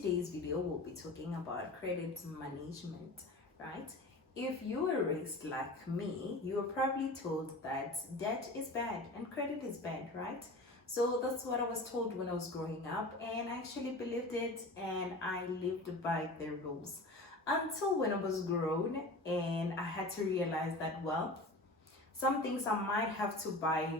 today's video, we'll be talking about credit management, right? If you were raised like me, you were probably told that debt is bad and credit is bad, right? So that's what I was told when I was growing up, and I actually believed it and I lived by the rules until when I was grown and I had to realize that, well, some things I might have to buy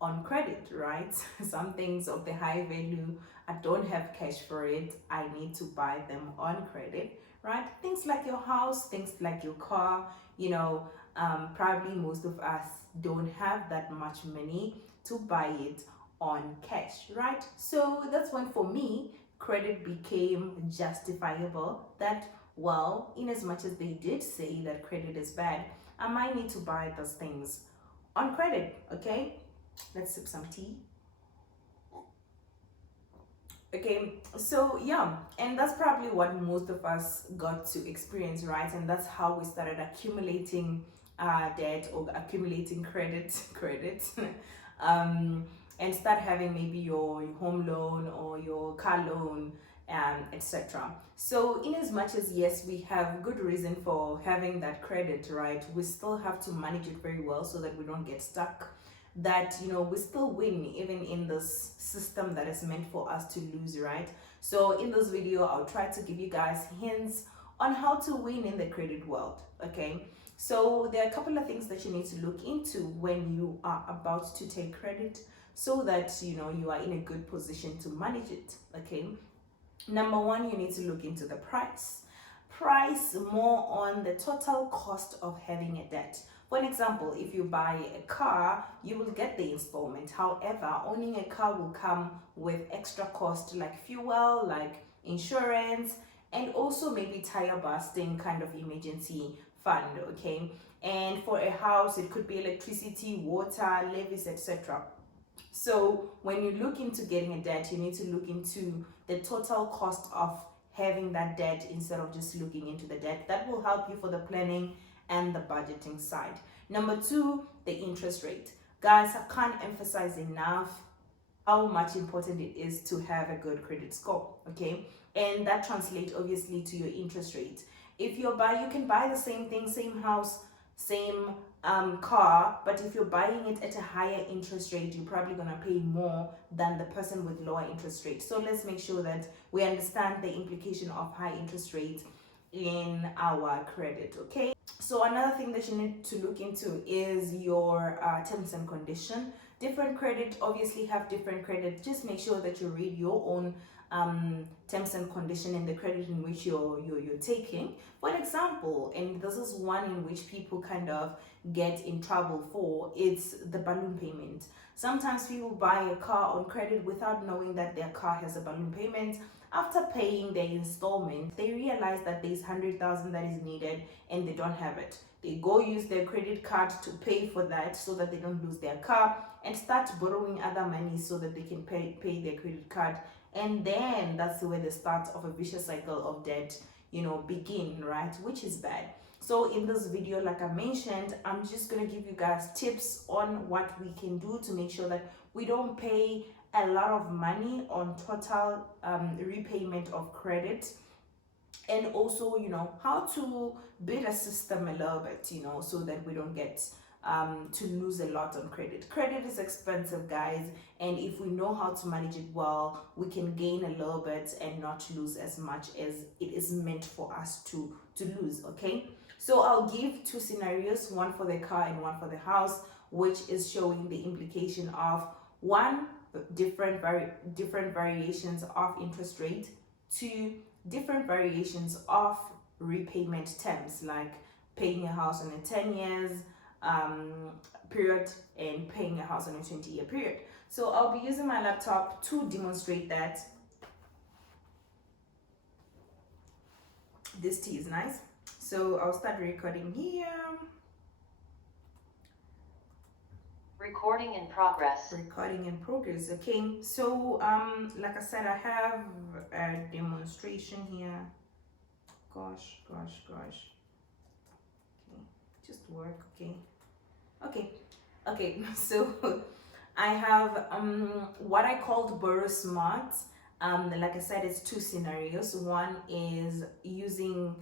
on credit, right? Some things of the high value, I don't have cash for it. I need to buy them on credit, right? Things like your house, things like your car, probably most of us don't have that much money to buy it on cash, right? So that's when for me, credit became justifiable that, well, in as much as they did say that credit is bad, I might need to buy those things on credit. Okay, let's sip some tea. Okay, so yeah, and that's probably what most of us got to experience, right? And that's how we started accumulating debt or accumulating credit and start having maybe your home loan or your car loan, etc. So in as much as yes, we have good reason for having that credit, right, we still have to manage it very well so that we don't get stuck, that we still win even in this system that is meant for us to lose, right? So in this video, I'll try to give you guys hints on how to win in the credit world. Okay, so there are a couple of things that you need to look into when you are about to take credit so that you are in a good position to manage it. Okay, number one, you need to look into the price more on the total cost of having a debt. For an example, if you buy a car, you will get the installment. However, owning a car will come with extra cost like fuel, like insurance, and also maybe tire busting kind of emergency fund. Okay, and for a house, it could be electricity, water, levies, etc. So when you look into getting a debt, you need to look into the total cost of having that debt instead of just looking into the debt. That will help you for the planning and the budgeting side. Number two, the interest rate. Guys, I can't emphasize enough how much important it is to have a good credit score. Okay, and that translates obviously to your interest rate. If you can buy the same thing, same house, same car, but if you're buying it at a higher interest rate, you're probably gonna pay more than the person with lower interest rate. So let's make sure that we understand the implication of high interest rate in our credit. Okay, so another thing that you need to look into is your terms and condition. Different credit obviously have different credit. Just make sure that you read your own terms and condition in the credit in which you're taking. For example, and this is one in which people kind of get in trouble for, it's the balloon payment. Sometimes people buy a car on credit without knowing that their car has a balloon payment. After paying their installment, they realize that there's 100,000 that is needed and they don't have it. They go use their credit card to pay for that so that they don't lose their car, and start borrowing other money so that they can pay their credit card. And then that's where the start of a vicious cycle of debt begin, right? Which is bad. So in this video, like I mentioned, I'm just going to give you guys tips on what we can do to make sure that we don't pay a lot of money on total repayment of credit, and also how to build a system a little bit, so that we don't get to lose a lot on credit. Credit is expensive, guys, and if we know how to manage it well, we can gain a little bit and not lose as much as it is meant for us to lose. Okay, so I'll give two scenarios, one for the car and one for the house, which is showing the implication of one, different variations of interest rate, two, different variations of repayment terms, like paying a house on a 10 years period and paying a house on a 20-year period. So I'll be using my laptop to demonstrate that. This tea is nice. So I'll start recording here. Recording in progress. Recording in progress. Okay, so like I said, I have a demonstration here. Gosh. Okay, just work. Okay. So I have what I called Borrow Smart. Like I said, it's two scenarios. One is using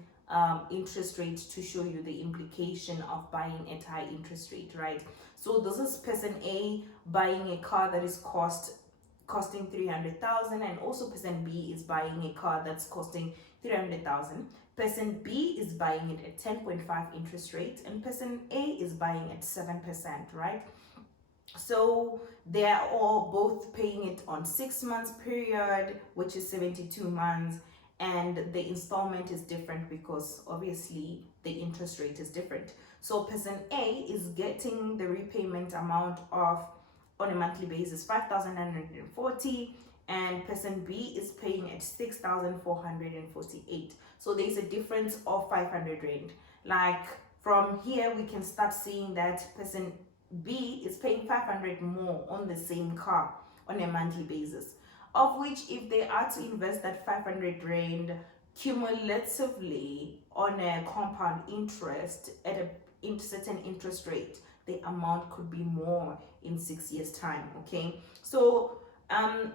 interest rate to show you the implication of buying at high interest rate, right? So this is person A buying a car that is costing 300,000, and also person B is buying a car that's costing 300,000. Person B is buying it at 10.5 interest rate, and person A is buying at 7%, right? So they are all both paying it on 6 months period, which is 72 months, and the installment is different because obviously the interest rate is different. So person A is getting the repayment amount of, on a monthly basis, 5,940, and person B is paying at 6,448. So there's a difference of 500 rand. Like from here we can start seeing that person B is paying 500 more on the same car on a monthly basis, of which if they are to invest that 500 rand cumulatively on a compound interest at a certain interest rate, the amount could be more in 6 years time. Okay, so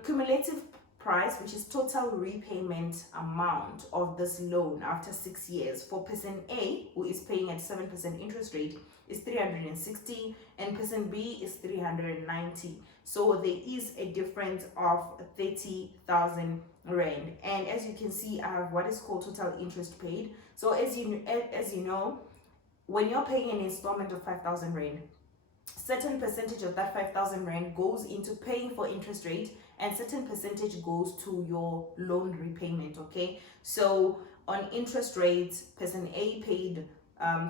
cumulative price, which is total repayment amount of this loan after 6 years for person A, who is paying at 7% interest rate, is 360, and person B is 390. So there is a difference of 30,000 rand. And as you can see, I have what is called total interest paid. So as you know, when you're paying an installment of 5,000 rand, certain percentage of that 5,000 rand goes into paying for interest rate, and certain percentage goes to your loan repayment. Okay, so on interest rates, person A paid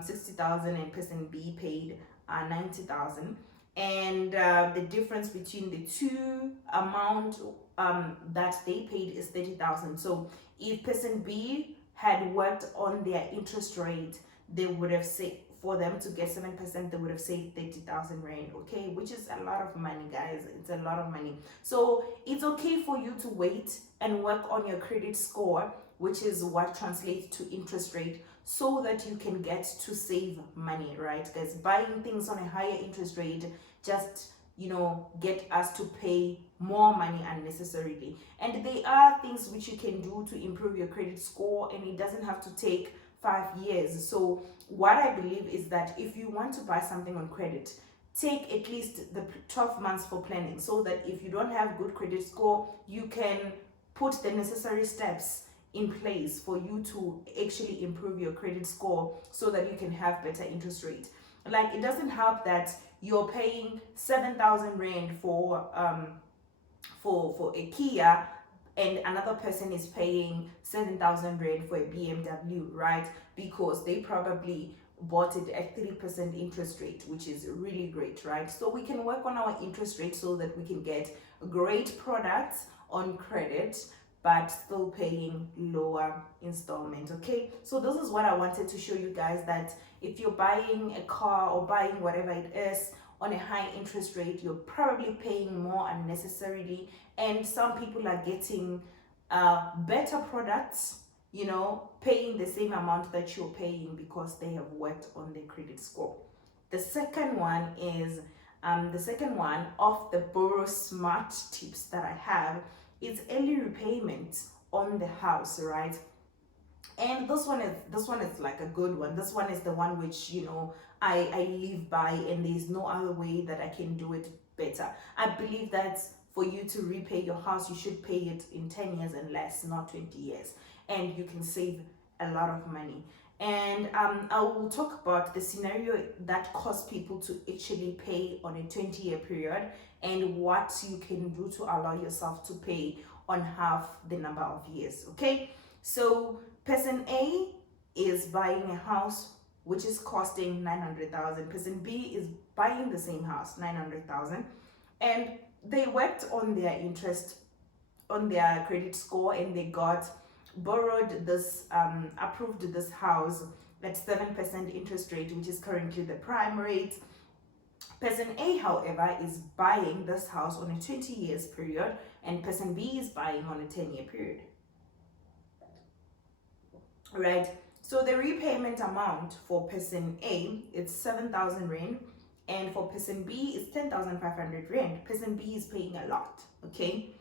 60,000 and person B paid 90,000, and the difference between the two amount that they paid is 30,000. So if person B had worked on their interest rate, they would have saved, for them to get 7%, they would have saved 30,000 rand. Okay, which is a lot of money, guys. It's a lot of money. So it's okay for you to wait and work on your credit score, which is what translates to interest rate, so that you can get to save money, right, guys? Buying things on a higher interest rate just, you know, get us to pay more money unnecessarily. And there are things which you can do to improve your credit score, and it doesn't have to take 5 years. So what I believe is that if you want to buy something on credit, take at least the 12 months for planning, so that if you don't have good credit score, you can put the necessary steps in place for you to actually improve your credit score, so that you can have better interest rate. Like, it doesn't help that you're paying 7,000 rand for a Kia, and another person is paying 7,000 rand for a BMW, right? Because they probably bought it at 3% interest rate, which is really great, right? So we can work on our interest rate so that we can get great products on credit, but still paying lower installment. Okay, so this is what I wanted to show you guys, that if you're buying a car or buying whatever it is on a high interest rate, you're probably paying more unnecessarily, and some people are getting better products, you know, paying the same amount that you're paying because they have worked on their credit score. The second one is of the borrow smart tips that I have is early repayment on the house, right? And this one is like a good one. This one is the one which, you know, I live by, and there's no other way that I can do it better. I believe that for you to repay your house, you should pay it in 10 years and less, not 20 years, and you can save a lot of money. And I will talk about the scenario that caused people to actually pay on a 20-year period, and what you can do to allow yourself to pay on half the number of years. Okay, so person A is buying a house which is costing 900,000. Person B is buying the same house, 900,000, and they worked on their interest, on their credit score, and they borrowed this, approved this house at 7% interest rate, which is currently the prime rate. Person A, however, is buying this house on a 20 years period, and person B is buying on a 10-year period. Right, so the repayment amount for person A is 7,000 rand, and for person B is 10,500 rand. Person B is paying a lot. Okay,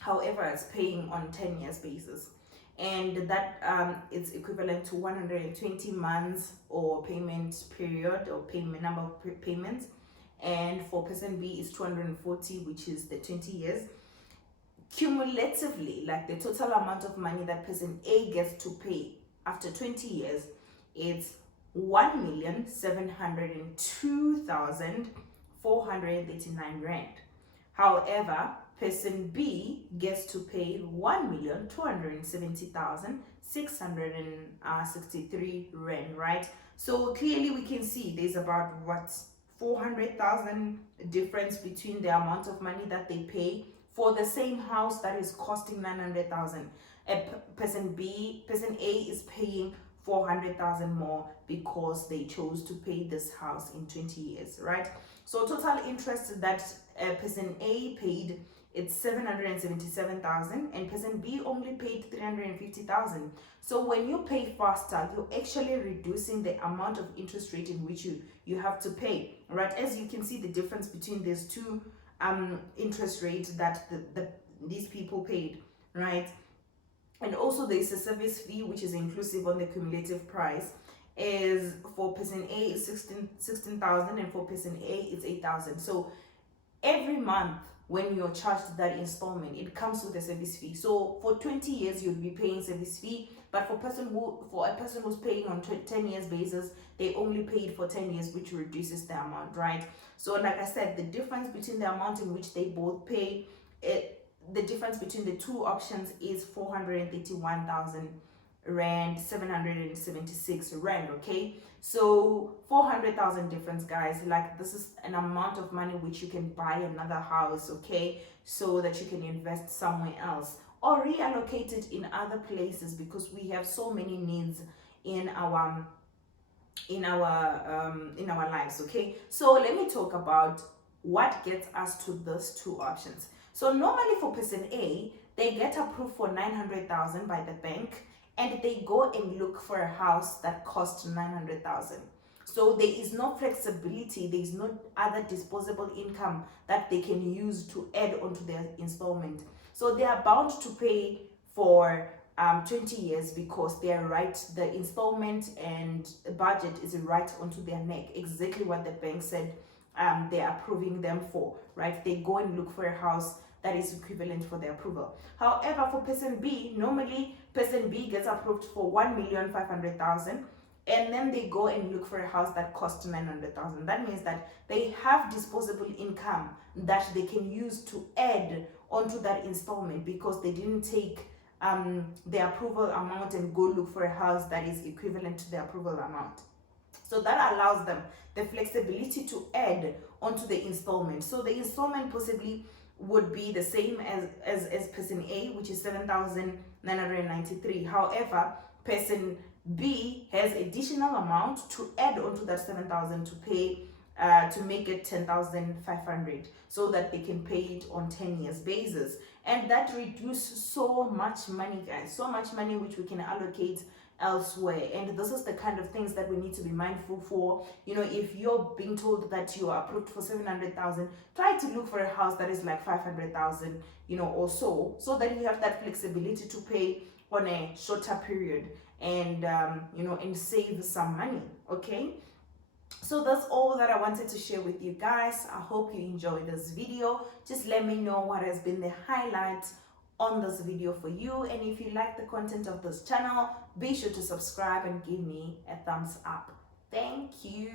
However, it's paying on 10 years basis, and that it's equivalent to 120 months or payment period or payment number of payments. And for person B is 240, which is the 20 years. Cumulatively, like the total amount of money that person A gets to pay after 20 years, it's 1,702,439 rand. However, person B gets to pay 1,270,663 rand, right? So clearly we can see there's about what 400,000 difference between the amount of money that they pay for the same house that is costing 900,000. Person A is paying 400,000 more because they chose to pay this house in 20 years, right? So total interest that person A paid, it's 777,000, and person B only paid 350,000. So when you pay faster, you're actually reducing the amount of interest rate in which you have to pay, right? As you can see the difference between these two interest rates that these people paid, right? And also there's a service fee which is inclusive on the cumulative price. Is for person A is 16,000, and for person A it's 8,000. So every month when you're charged that installment, it comes with a service fee. So for 20 years you'll be paying service fee, but for a person who's paying on 10 years basis, they only paid for 10 years, which reduces the amount, right? So like I said, the difference between the amount in which they both pay, the difference between the two options is 431,000 rand, 776 rand. Okay, so 400,000 difference, guys. Like, this is an amount of money which you can buy another house, okay, so that you can invest somewhere else or reallocate it in other places, because we have so many needs in our lives. Okay, so let me talk about what gets us to those two options. So normally for person A, they get approved for 900,000 by the bank, and they go and look for a house that costs 900,000. So there is no flexibility, there is no other disposable income that they can use to add onto their installment. So they are bound to pay for 20 years, because they are right, the installment and budget is right onto their neck, exactly what the bank said they're approving them for, right? They go and look for a house that is equivalent for the approval. However, for person B, normally person B gets approved for 1,500,000, and then they go and look for a house that costs 900,000. That means that they have disposable income that they can use to add onto that installment, because they didn't take the approval amount and go look for a house that is equivalent to the approval amount. So that allows them the flexibility to add onto the installment. So the installment possibly would be the same as person A, which is 7,993. However, person B has additional amount to add onto that 7,000 to pay to make it 10,500, so that they can pay it on 10 years basis. And that reduces so much money, guys, so much money which we can allocate elsewhere. And this is the kind of things that we need to be mindful for. You know, if you're being told that you are approved for 700,000, try to look for a house that is like 500,000, you know, or so that you have that flexibility to pay on a shorter period, and you know, and save some money. Okay, so that's all that I wanted to share with you guys. I hope you enjoyed this video. Just let me know what has been the highlight on this video for you, and if you like the content of this channel, be sure to subscribe and give me a thumbs up. Thank you.